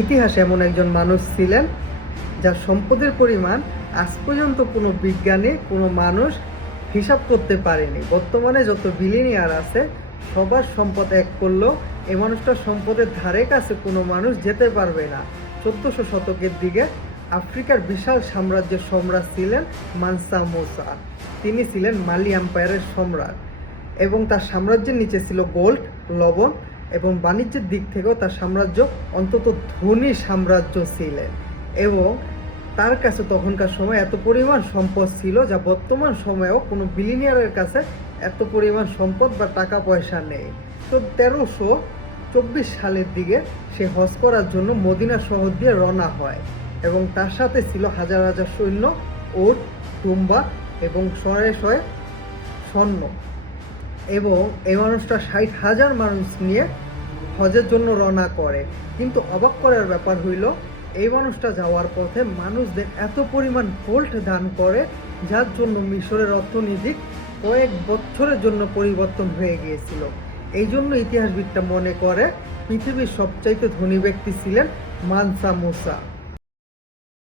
ইতিহাসে এমন একজন মানুষ ছিলেন যার সম্পদের পরিমাণ আজ পর্যন্ত কোনো বিজ্ঞানী, কোনো মানুষ হিসাব করতে পারেনি। বর্তমানে যত বিলিনিয়ার আছে সবার সম্পদ এক করলেও এই মানুষটার সম্পদের ধারে কাছে কোনো মানুষ যেতে পারবে না। 1400 শতকের দিকে আফ্রিকার বিশাল সাম্রাজ্যের সম্রাট ছিলেন মানসা মুসা। তিনি ছিলেন মালি এম্পায়ারের সম্রাট এবং তার সাম্রাজ্যের নিচে ছিল গোল্ড, লবণ এবং বাণিজ্যের দিক থেকেও তার সাম্রাজ্য অন্তত ধনী সাম্রাজ্য ছিলেন। এবং তার কাছে তখনকার সময় এত পরিমাণ সম্পদ ছিল যা বর্তমান সময়েও কোনো বিলিনিয়ারের কাছে এত পরিমাণ সম্পদ বা টাকা পয়সা নেই। তো 1324 সালের দিকে সে হজ করার জন্য মদিনা শহর দিয়ে রওনা হয় এবং তার সাথে ছিল হাজার হাজার সৈন্য, উট, দুম্বা এবং শয়ে শয়ে সৈন্য। এবং এই মানুষটা 60,000 মানুষ নিয়ে হজের জন্য রওনা করে। কিন্তু অবাক করার ব্যাপার হইল, এই মানুষটা যাওয়ার পথে মানুষদের এত পরিমাণ গোল্ড দান করে যার জন্য মিশরের অর্থনীতি কয়েক বছরের জন্য পরিবর্তন হয়ে গিয়েছিল। এই জন্য ইতিহাসবিদরা মনে করে পৃথিবীর সবচাইতে ধনী ব্যক্তি ছিলেন মানসা মুসা।